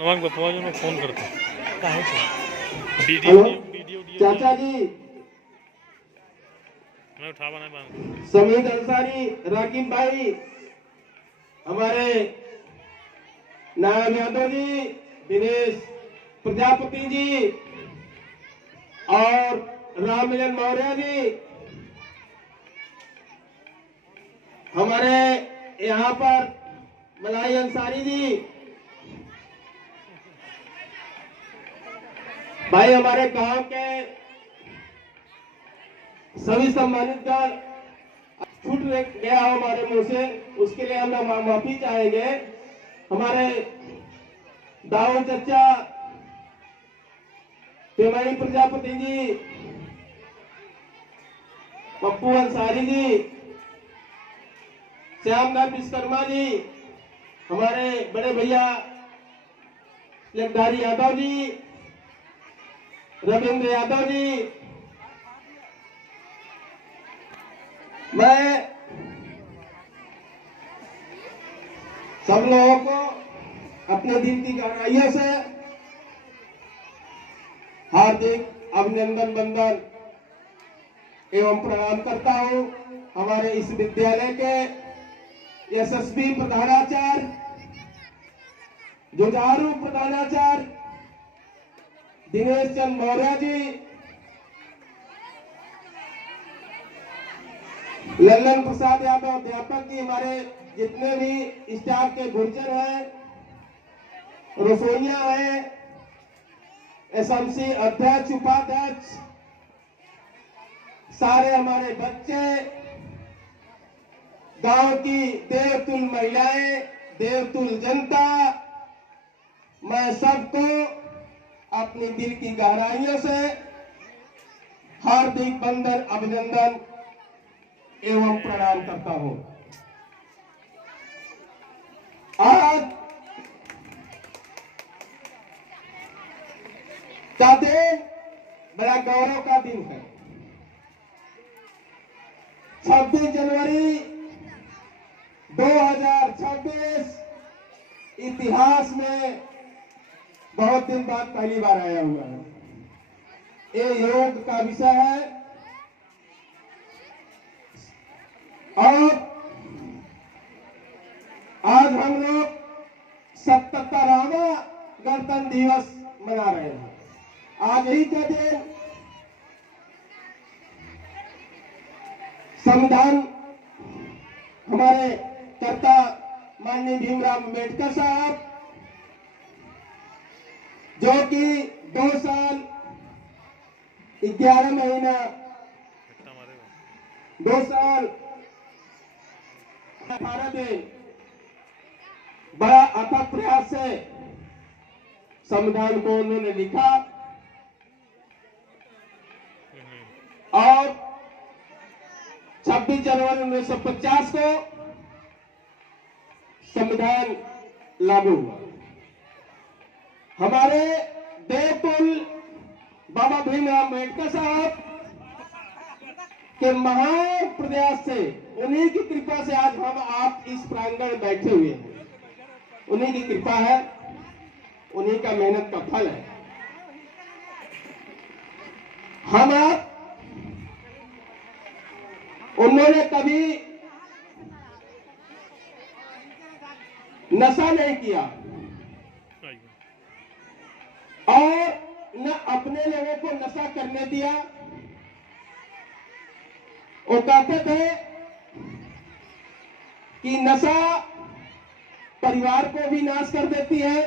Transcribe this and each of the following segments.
नवांग बतवा जो मैं फोन करता काहे से? वीडियो हेलो वीडियो चाचा जी, मैं उठा बना बांध समीद अंसारी, राकिब भाई, हमारे नायब यादव जी, दिनेश प्रजापति जी और राममिलन मौर्य जी, हमारे यहाँ पर मलाई अंसारी जी, भाई हमारे गांव के सभी सम्मानित गण, छूट गया हो हमारे मुंह से, उसके लिए हम माफी चाहेंगे। हमारे दाऊ चचा, पेमाई प्रजापति जी, पप्पू अंसारी जी, श्यामलाल विश्वकर्मा जी, हमारे बड़े भैया लखधारी यादव जी, रविंद्र यादव जी, मैं सब लोगों को अपने दिल की गहराइयों से हार्दिक अभिनंदन वंदन एवं प्रणाम करता हूं। हमारे इस विद्यालय के यशस्वी प्रधानाचार्य, जुझारू प्रधानाचार्य दिनेश चंद्र मौर्य जी, लल्लन प्रसाद यादव अध्यापक जी, हमारे जितने भी स्टाफ के गुर्जर हैं, रसोइया हैं, एसएमसी अध्यक्ष, उपाध्यक्ष, सारे हमारे बच्चे, गांव की देवतुल महिलाएं, देवतुल जनता, मैं सबको अपनी दिल की गहराइयों से हार्दिक वंदन, अभिनंदन एवं प्रणाम करता हूं। आज का दिन बड़ा गौरव का दिन है। 26 जनवरी 2026 इतिहास में बहुत दिन बाद पहली बार आया हुआ है। ये योग का विषय है और आज हम लोग 77वां गणतंत्र दिवस मना रहे हैं। आज ही के दिन संविधान हमारे कर्ता माननीय भीमराव अम्बेडकर साहब, जो कि 2 साल 11 महीना 2 साल 18 दिन बड़ा अथक प्रयास से संविधान को उन्होंने लिखा और 26 जनवरी 1950 को संविधान लागू हुआ। हमारे देवतुल बाबा भीमराव अम्बेडकर साहब के महान प्रयास से, उन्हीं की कृपा से आज हम आप इस प्रांगण में बैठे हुए हैं। उन्हीं की कृपा है, उन्हीं का मेहनत का फल है। हम आप, उन्होंने कभी नशा नहीं किया और न अपने लोगों को नशा करने दिया। वो कहते थे कि नशा परिवार को भी नाश कर देती है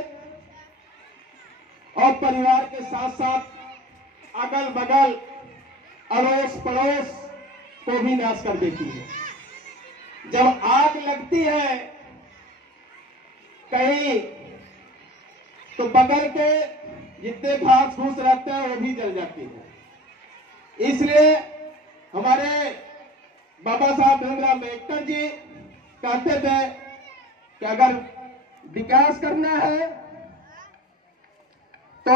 और परिवार के साथ साथ अगल बगल अड़ोस पड़ोस को भी नाश कर देती है। जब आग लगती है कहीं तो बगल के जितने घास फूस रहते हैं वो भी जल जाती है। इसलिए हमारे बाबा साहब भीमराव अम्बेडकर जी कहते थे कि अगर विकास करना है तो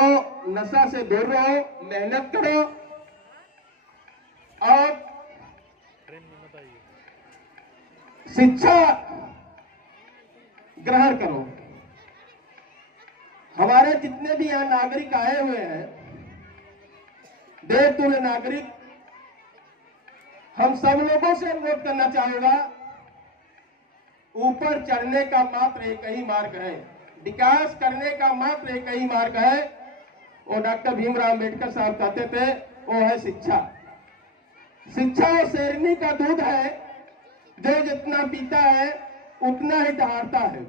नशा से दूर रहो, मेहनत करो और शिक्षा ग्रहण करो। हमारे जितने भी यहाँ नागरिक आए हुए हैं, देवतुल्य नागरिक, हम सब लोगों से अनुरोध करना चाहूंगा, ऊपर चढ़ने का मात्र एक ही मार्ग है, विकास करने का मात्र एक ही मार्ग है। वो डॉक्टर भीमराव अम्बेडकर साहब कहते थे, वो है शिक्षा। शिक्षा और शेरनी का दूध है, जो जितना पीता है उतना ही दहाड़ता है।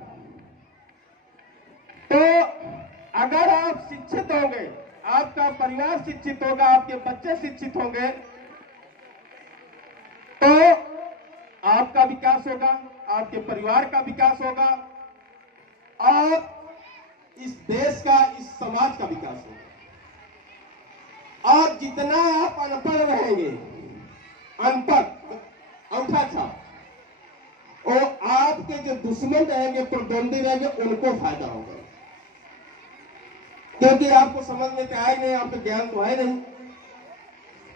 तो अगर आप शिक्षित होंगे, आपका परिवार शिक्षित होगा, आपके बच्चे शिक्षित होंगे, तो आपका विकास होगा, आपके परिवार का विकास होगा और इस देश का, इस समाज का विकास होगा। और जितना आप अनपढ़ रहेंगे, अनपढ़, अंगूठा छाप, वो आपके जो दुश्मन रहेंगे, प्रतिद्वंदी रहेंगे, उनको फायदा होगा, क्योंकि आपको समझ में तो आए नहीं, आपको ज्ञान तो है नहीं।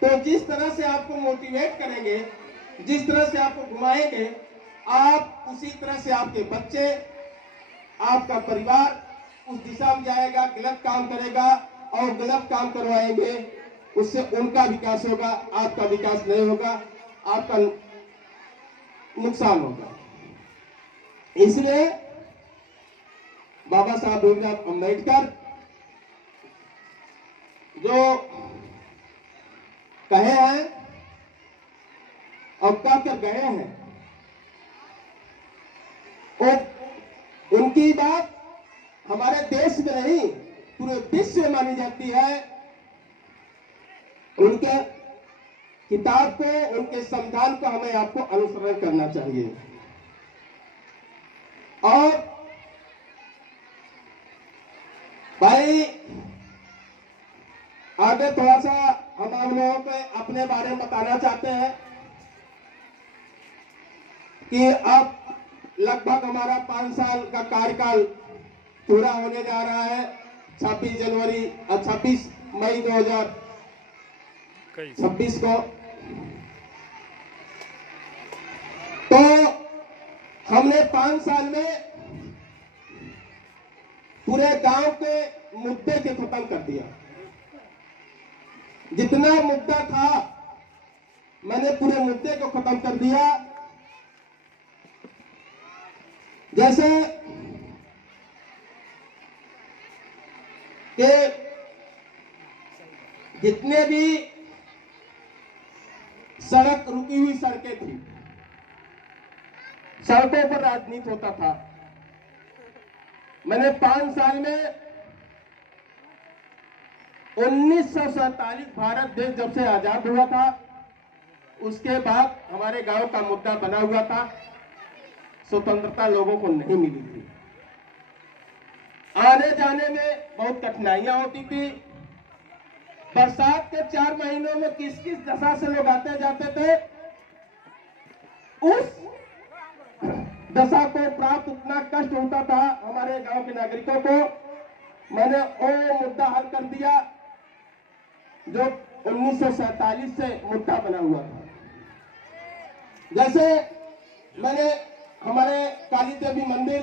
तो जिस तरह से आपको मोटिवेट करेंगे, जिस तरह से आपको घुमाएंगे, आप उसी तरह से आपके बच्चे, आपका परिवार उस दिशा में जाएगा, गलत काम करेगा और गलत काम करवाएंगे, उससे उनका विकास होगा, आपका विकास नहीं होगा, आपका नुकसान होगा। इसलिए बाबा साहब भीमराव अम्बेडकर जो कहे हैं और कहकर गए हैं, वो उनकी बात हमारे देश में नहीं, पूरे विश्व में मानी जाती है। उनके किताब को, उनके संविधान को हमें आपको अनुसरण करना चाहिए। और भाई आगे थोड़ा सा हम आप लोगों को अपने बारे में बताना चाहते हैं कि अब लगभग हमारा 5 साल का कार्यकाल पूरा होने जा रहा है, 26 जनवरी और 26 मई 2026 को। तो हमने 5 साल में पूरे गांव के मुद्दे के खत्म कर दिया। जितना मुद्दा था मैंने पूरे मुद्दे को खत्म कर दिया। जैसे कि जितने भी सड़क रुकी हुई सड़कें थी, सड़कों पर राजनीति होता था। मैंने 5 साल में 1947 भारत देश जब से आजाद हुआ था, उसके बाद हमारे गांव का मुद्दा बना हुआ था, स्वतंत्रता लोगों को नहीं मिली थी। आने जाने में बहुत कठिनाइयां होती थी। बरसात के 4 महीनों में किस किस दशा से लोग आते जाते थे, उस दशा को प्राप्त उतना कष्ट होता था हमारे गांव के नागरिकों को। मैंने वो मुद्दा हल कर दिया जो 1947 से मुद्दा बना हुआ था। जैसे मैंने हमारे काली देवी मंदिर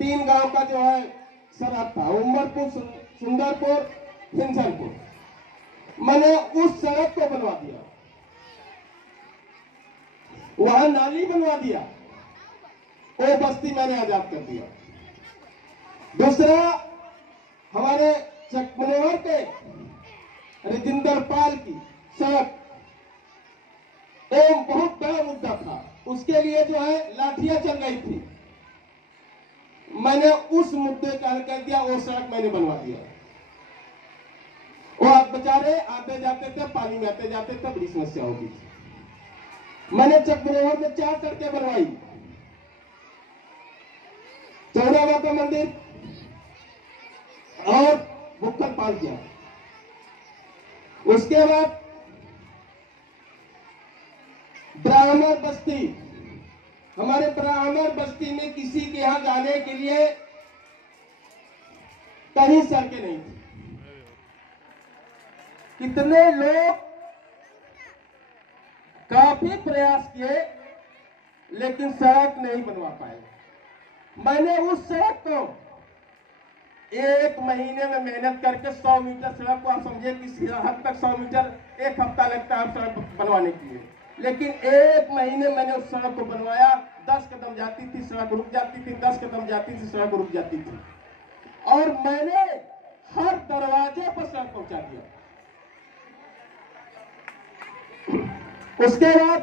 3 गांव का जो है सरहद था, उमरपुर, सुंदरपुर, हिंसनपुर, मैंने उस सड़क को बनवा दिया, वहां नाली बनवा दिया, वो बस्ती मैंने आजाद कर दिया। दूसरा, हमारे चकमनोहर के राजेंद्र पाल की सड़क, एक बहुत बड़ा मुद्दा था, उसके लिए जो है लाठियां चल रही थी, मैंने उस मुद्दे का हल कर दिया, वो सड़क मैंने बनवा दिया। वो आप बेचारे आते जाते थे, पानी में आते जाते थे, बड़ी समस्या होती थी। मैंने चकमनोहर में 4 सड़कें बनवाई, चौराहा का मंदिर और भुक्खल पाल किया। उसके बाद ब्राह्मण बस्ती, हमारे ब्राह्मण बस्ती में किसी के यहां जाने के लिए कहीं सड़कें नहीं थी। कितने लोग काफी प्रयास किए लेकिन सड़क नहीं बनवा पाए। मैंने उस सड़क को एक महीने में मेहनत करके 100 मीटर सड़क को आप समझिए कि हद तक 100 मीटर एक हफ्ता लगता है सड़क बनवाने के लिए, लेकिन एक महीने मैंने उस सड़क को बनवाया। 10 कदम जाती थी सड़क रुक जाती थी, 10 कदम जाती थी सड़क रुक जाती थी, और मैंने हर दरवाजे पर सड़क पहुंचा दिया। उसके बाद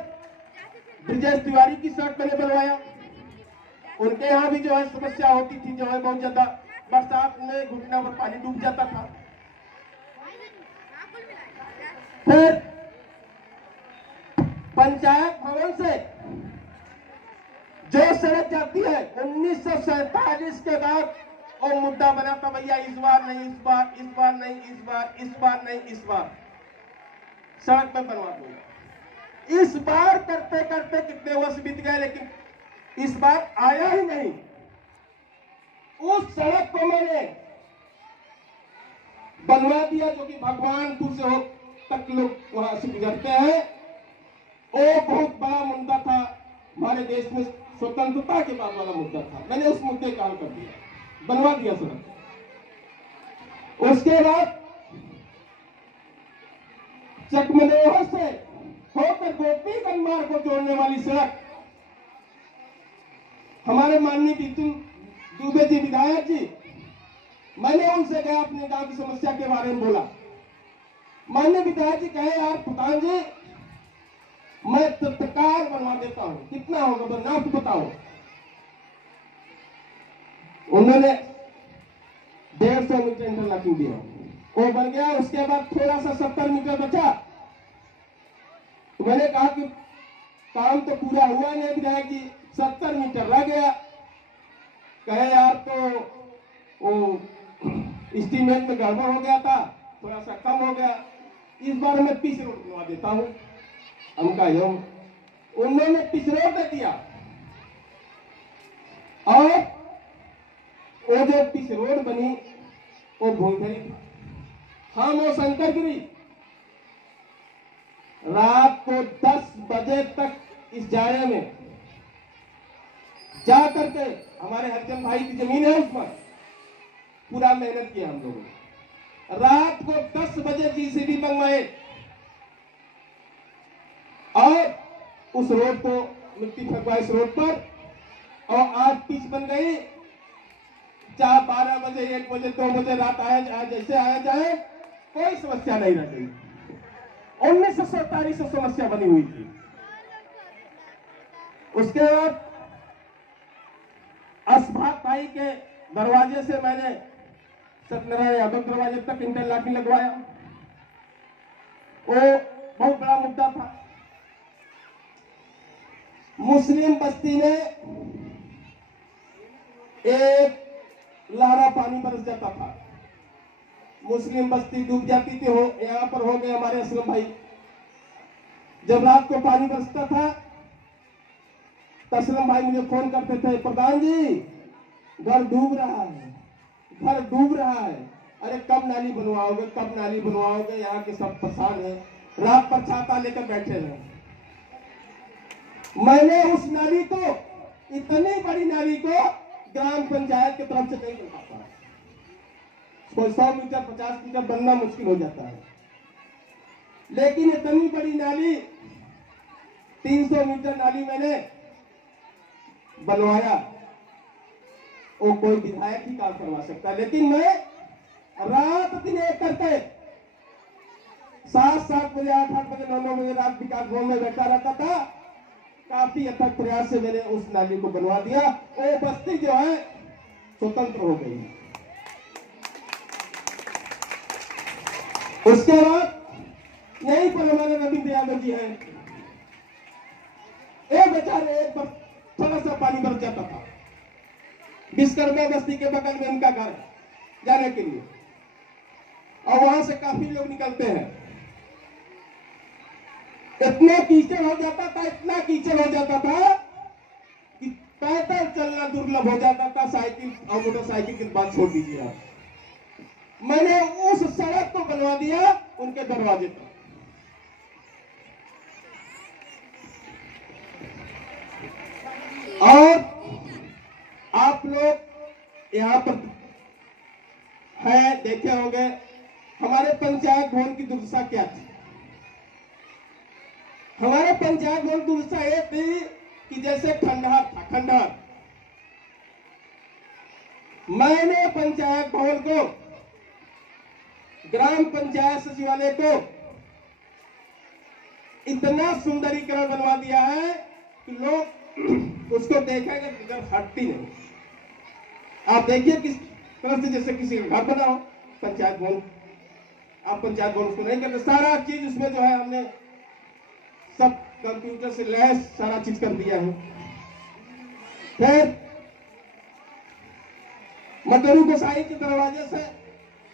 ब्रिजेश तिवारी की सड़क मैंने बनवाया। उनके यहाँ भी जो है समस्या होती थी, जो है बहुत ज्यादा बरसात में घुटना पर पानी डूब जाता था। फिर पंचायत भवन से जो सड़क जाती है 1947 के बाद वो मुद्दा बना था, भैया इस बार नहीं, इस बार नहीं, इस बार नहीं, इस बार सड़क में बनवा दूंगा। इस बार करते करते कितने वर्ष बीत गए, लेकिन इस बार आया ही नहीं। उस सड़क को मैंने बनवा दिया, जो कि भगवानपुर से हो तक लोग वहां से गुजरते हैं। वो बहुत बड़ा मुद्दा था हमारे देश में, स्वतंत्रता के बाद वाला मुद्दा था। मैंने उस मुद्दे का हल कर दिया, बनवा दिया सड़क। उसके बाद चकमनोहर से होकर गोपीगंज मार्ग को जोड़ने वाली सड़क हमारे माननीय विपिन दुबे जी विधायक जी, मैंने उनसे गया, अपने गांव की समस्या के बारे में बोला। माननीय विधायक जी कहे, यार प्रधान जी मैं तत्काल बनवा देता हूं, कितना होगा बनना तो बताओ। उन्होंने 150 मीटर इंटरलॉकिंग दिया, वो बन गया। उसके बाद थोड़ा सा 70 मीटर बचा, तो मैंने कहा कि काम तो पूरा हुआ नहीं विधायक जी, 70 मीटर रह गया। कहे यार तो वो एस्टीमेट में गड़बड़ हो गया था, थोड़ा सा कम हो गया, इस बार मैं पिच रोड बनवा देता हूं। हम कहा यूं, उन्होंने पिच रोड दे दिया, और वो जो पिच रोड बनी वो भूलभरी था। हम वो शंकरगिरी रात को 10 बजे तक इस जाड़े में जा करके, हमारे हरचंद भाई की जमीन है उस पर, पूरा मेहनत किया हम लोगों ने। रात को 10 बजे जीसीबी मंगवाए और उस रोड को मिट्टी फेंकवाई इस रोड पर, और आज पिच बन गई। चाहे 12 बजे 1 बजे 2 बजे रात आया जैसे आया जाए, कोई समस्या नहीं रह गई। 1947 से समस्या बनी हुई थी। उसके बाद अस्फाक भाई के दरवाजे से मैंने सत्यनारायण यादव दरवाजे तक इंटरलॉकिंग लगवाया। वो बहुत बड़ा मुद्दा था। मुस्लिम बस्ती में एक लहरा पानी बरस जाता था, मुस्लिम बस्ती डूब जाती थी। यहां पर हो गए हमारे असलम भाई, जब रात को पानी बरसता था तो असलम भाई मुझे फोन करते थे, प्रधान जी घर डूब रहा है, घर डूब रहा है, अरे कब नाली बनवाओगे, कब नाली बनवाओगे, यहाँ के सब परेशान है, रात पर छाता लेकर बैठे रहे। मैंने उस नाली को, इतनी बड़ी नाली को ग्राम पंचायत की तरफ से नहीं बना पाया। कोई 100 मीटर 50 मीटर बनना मुश्किल हो जाता है, लेकिन इतनी बड़ी नाली 300 मीटर नाली मैंने बनवाया। वो कोई विधायक ही काम करवा सकता है, लेकिन मैं रात दिन एक करके 7-7 बजे 8-8 बजे 9-9 बजे रात विकास भवन में बैठा रहता था। काफी अथक प्रयास से मैंने उस नाली को बनवा दिया। वो बस्ती जो है स्वतंत्र हो गई। उसके बाद यहीं पर हमारे रविंद्र यादव जी हैं। एक बेचारे एक बार थोड़ा सा पानी बरस जाता था, विश्वकर्मा बस्ती के बगल में उनका घर जाने के लिए, और वहां से काफी लोग निकलते हैं। इतना कीचड़ हो जाता था, इतना कीचड़ हो जाता था कि पैदल चलना दुर्लभ हो जाता था। साइकिल और मोटरसाइकिल की बात छोड़ दीजिए आप। मैंने उस सड़क को बनवा दिया उनके दरवाजे तक। और आप लोग यहाँ पर है, देखे होंगे हमारे पंचायत भवन की दुर्दशा क्या थी। हमारे पंचायत भवन की दुर्दशा ये थी कि जैसे खंडहर था, खंडहर। मैंने पंचायत भवन को, ग्राम पंचायत सचिवालय को इतना सुंदरीकरण बनवा दिया है कि लोग उसको देखेंगे तो हटती नहीं। आप देखिए किस तरह से जैसे किसी का घर बना हो पंचायत भवन, आप पंचायत भवन उसको नहीं करते, सारा चीज उसमें जो है हमने सब कंप्यूटर से लैस सारा चीज कर दिया है। फिर मटरू गोसाई के दरवाजे से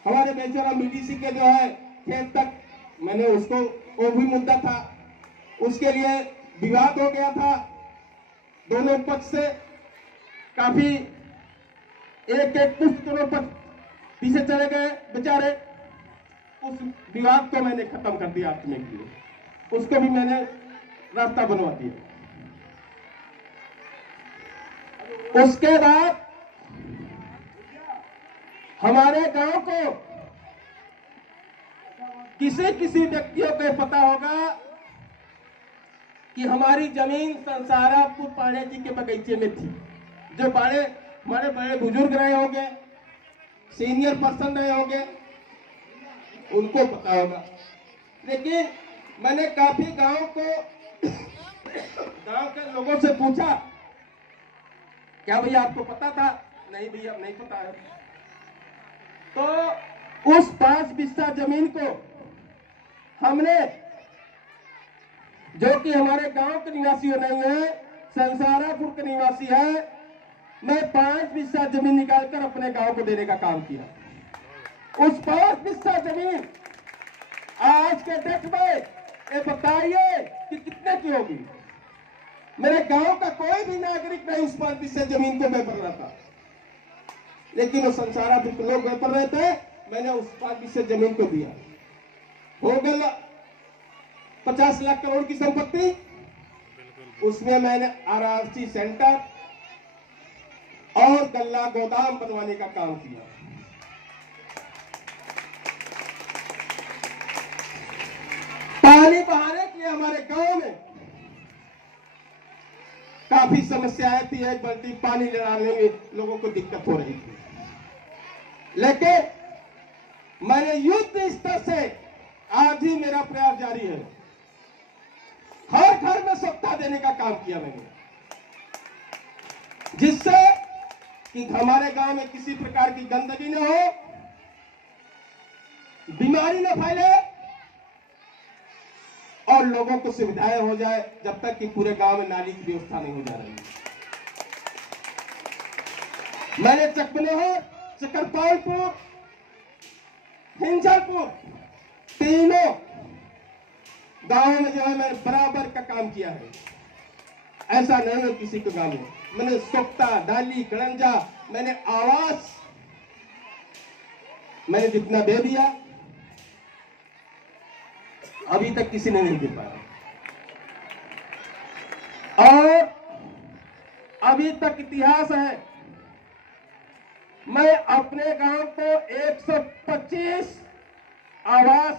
हमारे बेचारा बीडीसी के जो है खेत तक, मैंने उसको, वो भी मुद्दा था, उसके लिए विवाद हो गया था दोनों पक्ष से, काफी एक पुष्ट दोनों पक्ष पीछे चले गए बेचारे। उस विवाद को मैंने खत्म कर दिया अपने के लिए, उसको भी मैंने रास्ता बनवा दिया। उसके बाद हमारे गांव को किसी व्यक्तियों को पता होगा कि हमारी जमीन संसारापुर पाणे जी के बगीचे में थी। जो हमारे बड़े बुजुर्ग रहे होंगे, सीनियर पर्सन रहे होंगे, उनको पता होगा। लेकिन मैंने काफी गांव के लोगों से पूछा, क्या भैया आपको पता था? नहीं भैया नहीं पता है। तो उस 5 बिस्सा जमीन को हमने, जो कि हमारे गांव के निवासी नहीं है, संसारापुर के निवासी है, मैं 5 बिस्सा जमीन निकालकर अपने गांव को देने का काम किया। उस 5 बिस्सा जमीन आज के डेट में ये बताइए कि कितने की होगी? मेरे गांव का कोई भी नागरिक नहीं उस 5 बिस्सा जमीन को बेच रहा था, लेकिन वो संसारापुर के लोग बेच रहे थे। मैंने उस 5 बिस्सा जमीन को दिया। हो गया 50 लाख करोड़ की संपत्ति। उसमें मैंने आरआरसी सेंटर और गल्ला गोदाम बनवाने का काम किया। पानी बहाने के लिए हमारे गांव में काफी समस्याएं थी। एक बाल्टी पानी लाने में लोगों को दिक्कत हो रही थी, लेकिन मैंने युद्ध स्तर से, आज ही मेरा प्रयास जारी है, हर घर में स्वच्छता देने का काम किया मैंने, जिससे कि हमारे गांव में किसी प्रकार की गंदगी न हो, बीमारी न फैले और लोगों को सुविधाएं हो जाए, जब तक कि पूरे गांव में नाली की व्यवस्था नहीं हो जा रही। मैंने चकबनोहर, चकरपालपुर, हिंजापुर, तीनों गांव में जो है मैंने बराबर का काम किया है। ऐसा नहीं है किसी के गांव में मैंने सोक्ता, डाली, कड़ंजा, मैंने आवास मैंने जितना दे दिया, अभी तक किसी ने नहीं दे पाया। और अभी तक इतिहास है, मैं अपने गांव को 125 आवास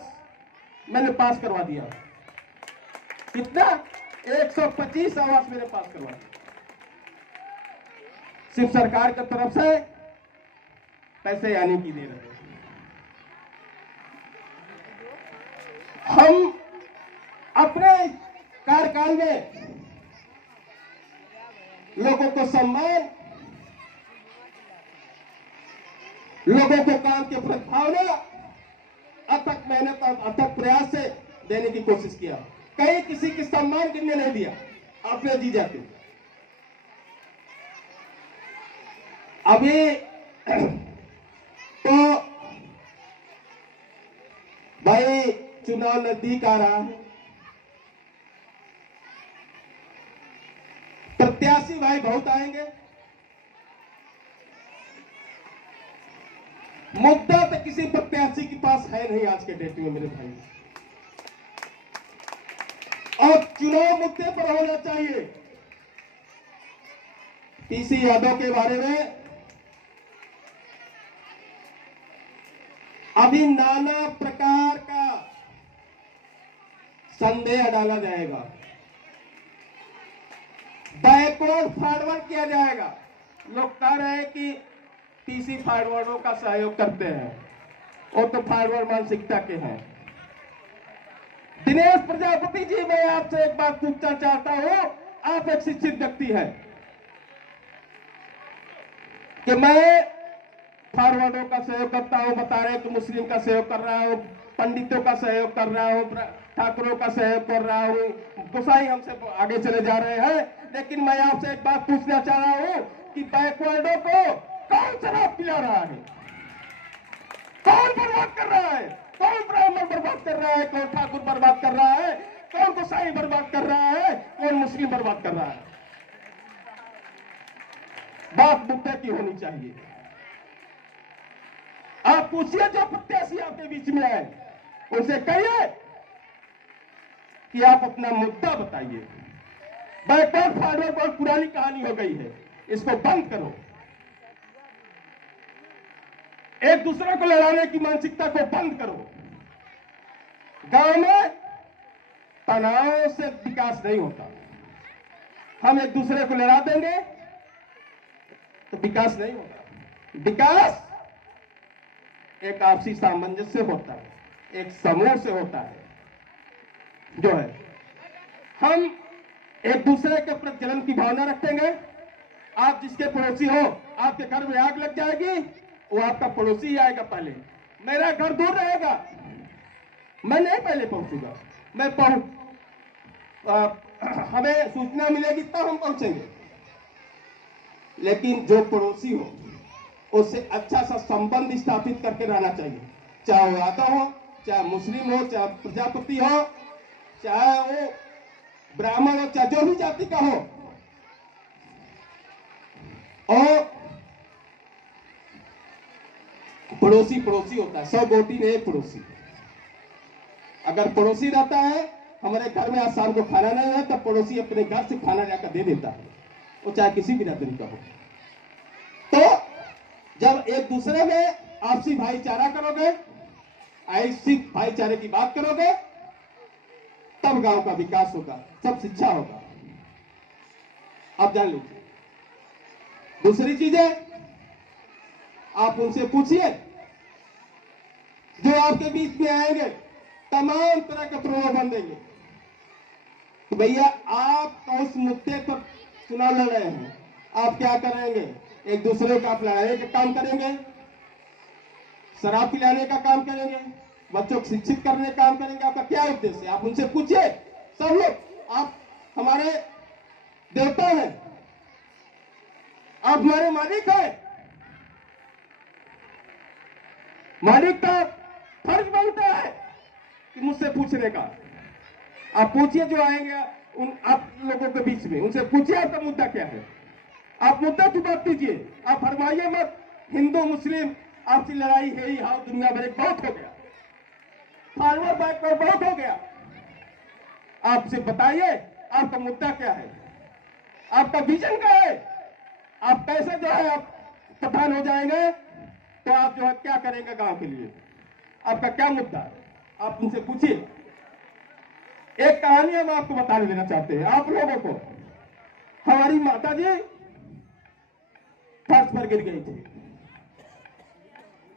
मैंने पास करवा दिया। कितना? 125 आवास मैंने पास करवा दिया, सिर्फ सरकार की तरफ से पैसे आने की दे रहे। हम अपने कार्यकाल में लोगों को सम्मान, लोगों को काम के प्रति भावना, अथक मेहनत और अथक प्रयास से देने की कोशिश किया। कहीं किसी की सम्मान गिरने नहीं दिया अपने जी जाते। अभी तो भाई चुनाव नजदीक आ रहा है, प्रत्याशी भाई बहुत आएंगे। मुद्दा तो किसी प्रत्याशी के पास है नहीं आज के डेट में मेरे भाई, और चुनाव मुद्दे पर होना चाहिए। पीसी यादव के बारे में अभी नाना प्रकार का संदेह डाला जाएगा, बैकवर्ड फॉरवर्ड किया जाएगा। लोग कह रहे हैं कि पीसी फॉरवर्डों का सहयोग करते हैं, वो तो फॉरवर्ड मानसिकता के हैं। दिनेश प्रजापति जी, मैं आपसे एक बात पूछना चाहता हूं, आप एक शिक्षित व्यक्ति हैं कि मैं फॉरवर्डों का सहयोग करता हूं, बता रहे हैं कि मुस्लिम का सहयोग कर रहा हूं, पंडितों का सहयोग कर रहा हूं, ठाकुरों का सहयोग कर रहा हूं, गोसाई हमसे आगे चले जा रहे हैं। लेकिन मैं आपसे एक बात पूछना चाह रहा हूं कि बैकवर्डों को कौन शराब पिला रहा है, कौन बर्बाद कर रहा है, कौन ब्राह्मण बर्बाद कर रहा है, कौन ठाकुर बर्बाद कर रहा है, कौन गोसाई बर्बाद कर रहा है, कौन मुस्लिम बर्बाद कर रहा है। बात मुद्दे की होनी चाहिए। आप पूछिए जो प्रत्याशी आपके बीच में आए, उनसे कहिए कि आप अपना मुद्दा बताइए। बैकवर्ड फॉरवर्ड बहुत पुरानी कहानी हो गई है, इसको बंद करो। एक दूसरे को लड़ाने की मानसिकता को बंद करो। गांव में तनाव से विकास नहीं होता। हम एक दूसरे को लड़ा देंगे तो विकास नहीं होगा। विकास एक आपसी सामंजस्य से होता है, एक समूह से होता है। जो है हम एक दूसरे के प्रति जलन की भावना रखेंगे। आप जिसके पड़ोसी हो, आपके घर में आग लग जाएगी, वो आपका पड़ोसी ही आएगा पहले। मेरा घर दूर रहेगा, मैं नहीं पहले पहुंचूंगा, हमें सूचना मिलेगी तब हम पहुंचेंगे। लेकिन जो पड़ोसी हो, उससे अच्छा सा संबंध स्थापित करके रहना चाहिए। चाहे वो यादव हो, चाहे मुस्लिम हो, चाहे प्रजापति हो, चाहे वो ब्राह्मण हो, चाहे जो भी जाति का हो। और पड़ोसी पड़ोसी होता है, 100 गोटी में एक पड़ोसी। अगर पड़ोसी रहता है, हमारे घर में आज शाम को खाना नहीं है, तब पड़ोसी अपने घर से खाना जाकर दे देता है, वो चाहे किसी भी जाति का हो। तो जब एक दूसरे में आपसी भाईचारा करोगे, ऐसी भाईचारे की बात करोगे, तब गांव का विकास होगा, सब शिक्षा होगा। आप जान लीजिए। दूसरी चीज है, आप उनसे पूछिए जो आपके बीच में आएंगे, तमाम तरह के प्रलोभन देंगे तो भैया आप उस मुद्दे पर चुनाव लड़ रहे हैं, आप क्या करेंगे? एक दूसरे को आप लड़ाने का काम करेंगे, शराब पिलाने का काम करेंगे, बच्चों को शिक्षित करने का काम करेंगे। आपका क्या उद्देश्य है? आप उनसे पूछिए। सब लोग, आप हमारे देवता हैं, आप हमारे मालिक हैं, मालिक का फर्ज बनता है कि मुझसे पूछने का। आप पूछिए जो आएंगे उन आप लोगों के बीच में, उनसे पूछिए आपका मुद्दा क्या है। आप मुद्दा की बात कीजिए, आप फरमाइए मत हिंदू मुस्लिम आपसी लड़ाई है ही, हाउ दुनिया भर बहुत हो गया, फॉरवर्ड बैकवर्ड बहुत हो गया। आपसे बताइए आपका मुद्दा क्या है, आपका विजन क्या है, आप कैसे जो है आप प्रधान हो जाएंगे, तो आप जो है क्या करेंगे गांव के लिए, आपका क्या मुद्दा है, आप उनसे पूछिए। एक कहानी हम आपको बता देना चाहते हैं आप लोगों को। हमारी माता जी फर्श पर गिर गई थी,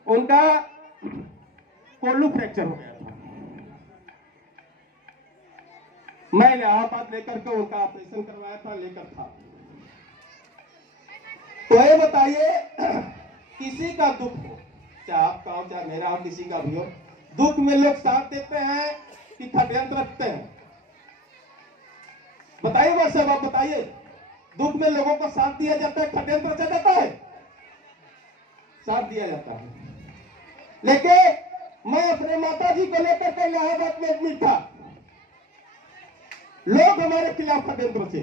उनका कोल्लू फ्रैक्चर हो गया था। मैं इलाहाबाद लेकर के उनका ऑपरेशन करवाया था, लेकर था। तो ये बताइए, किसी का दुख हो, चाहे आपका हो चाहे मेरा हो, किसी का भी हो, दुख में लोग साथ देते हैं कि षड्यंत्र रखते हैं? बताइए बस साहब, आप बताइए, दुख में लोगों को साथ दिया जाता है, षड्यंत्र रचा जाता है? साथ दिया जाता है। लेकिन मैं अपने माता जी को लेकर के इलाहाबाद में एडमिट था, लोग हमारे खिलाफ षड्यंत्र थे,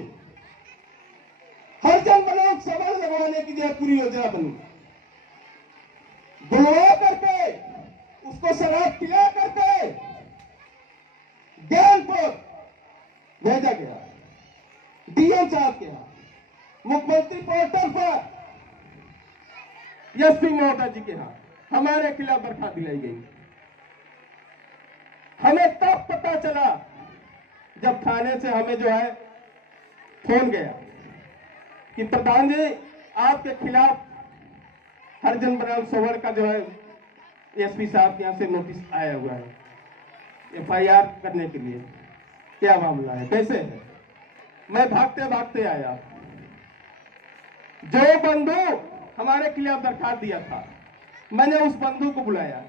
हर जन बनाओ सवाल लगवाने की जो पूरी योजना बनी, बुलवा करके उसको शराब पिला करके ज्ञानपुर भेजा गया, डीएम साहब के यहाँ, मुख्यमंत्री पोर्टल पर, एसपी महोदय जी के यहाँ, हमारे खिलाफ दरखास्त दिलाई गई। हमें तब पता चला जब थाने से हमें जो है फोन गया कि प्रधान जी आपके खिलाफ हरिजन बनाम सोवर का जो है एसपी साहब के यहाँ से नोटिस आया हुआ है एफआईआर करने के लिए। क्या मामला है, कैसे है? मैं भागते भागते आया। जो बंधु हमारे खिलाफ दरखास्त दिया था, मैंने उस बंधु को बुलाया,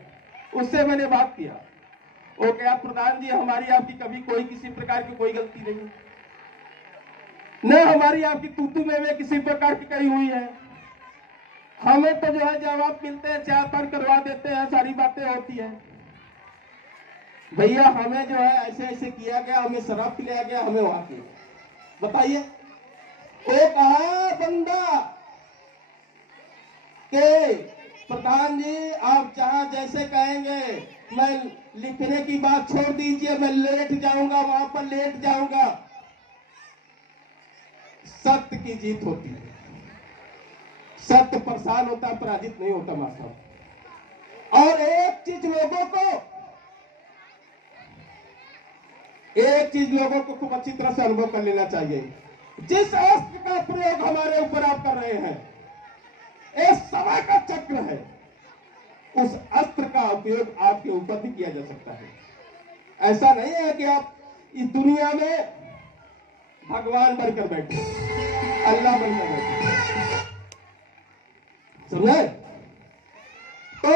उससे मैंने बात किया। वो क्या प्रधान जी हमारी आपकी कभी कोई किसी प्रकार की कोई गलती नहीं, न हमारी आपकी तूतू में किसी प्रकार की कही हुई है। हमें तो जो है जवाब मिलते हैं, चार पार करवा देते हैं, सारी बातें होती है। भैया हमें जो है ऐसे ऐसे किया गया, हमें शराब पिलाया गया, हमें वहां किया। बताइए वो कहा बंदा के प्रधान जी आप जहां जैसे कहेंगे, मैं लिखने की बात छोड़ दीजिए, मैं लेट जाऊंगा, वहां पर लेट जाऊंगा। सत्य की जीत होती है, सत्य परेशान होता है, पराजित नहीं होता मास्टर। और एक चीज लोगों को खूब अच्छी तरह से अनुभव कर लेना चाहिए। जिस अस्त्र का प्रयोग हमारे ऊपर आप कर रहे हैं, एक समय का चक्र है, उस अस्त्र का उपयोग आपके ऊपर भी किया जा सकता है। ऐसा नहीं है कि आप इस दुनिया में भगवान बनकर बैठे, अल्लाह बनकर बैठे, समझे? तो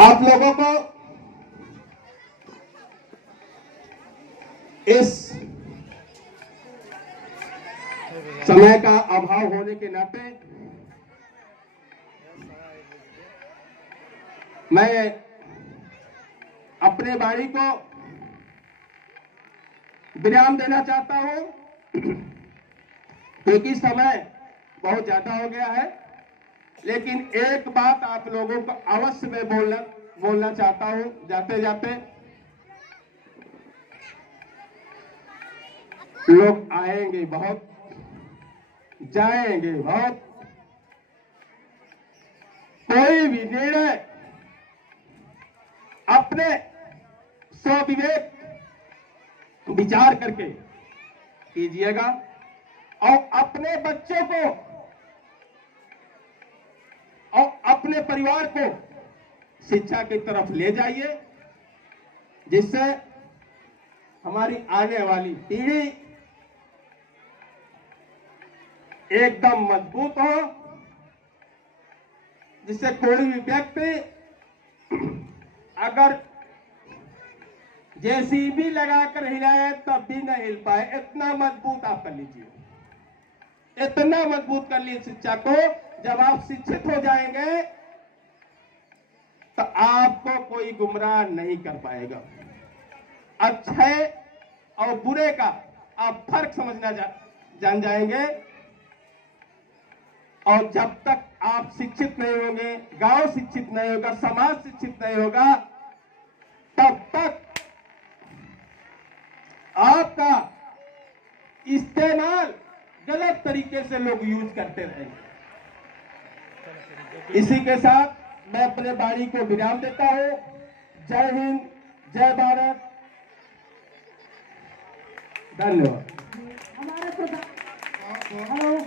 आप लोगों को इस समय का अभाव होने के नाते मैं अपने वाणी को विराम देना चाहता हूं, क्योंकि समय बहुत ज्यादा हो गया है। लेकिन एक बात आप लोगों को अवश्य मैं बोलना चाहता हूं जाते जाते। लोग आएंगे बहुत, जाएंगे बहुत, कोई भी निर्णय अपने स्वविवेक विचार करके कीजिएगा और अपने बच्चों को और अपने परिवार को शिक्षा की तरफ ले जाइए, जिससे हमारी आने वाली पीढ़ी एकदम मजबूत हो, जिससे कोई भी व्यक्ति अगर जेसीबी लगाकर हिलाए तब भी न हिल पाए, इतना मजबूत आप कर लीजिए, इतना मजबूत कर लीजिए शिक्षा को। जब आप शिक्षित हो जाएंगे तो आपको कोई गुमराह नहीं कर पाएगा। अच्छे और बुरे का आप फर्क समझना जान जाएंगे। और जब तक आप शिक्षित नहीं होंगे, गांव शिक्षित नहीं होगा, समाज शिक्षित नहीं होगा, तब तक आपका इस्तेमाल गलत तरीके से लोग यूज करते रहेंगे। इसी के साथ मैं अपने वाणी को विराम देता हूं। जय हिंद, जय भारत, धन्यवाद। हमारे प्रधान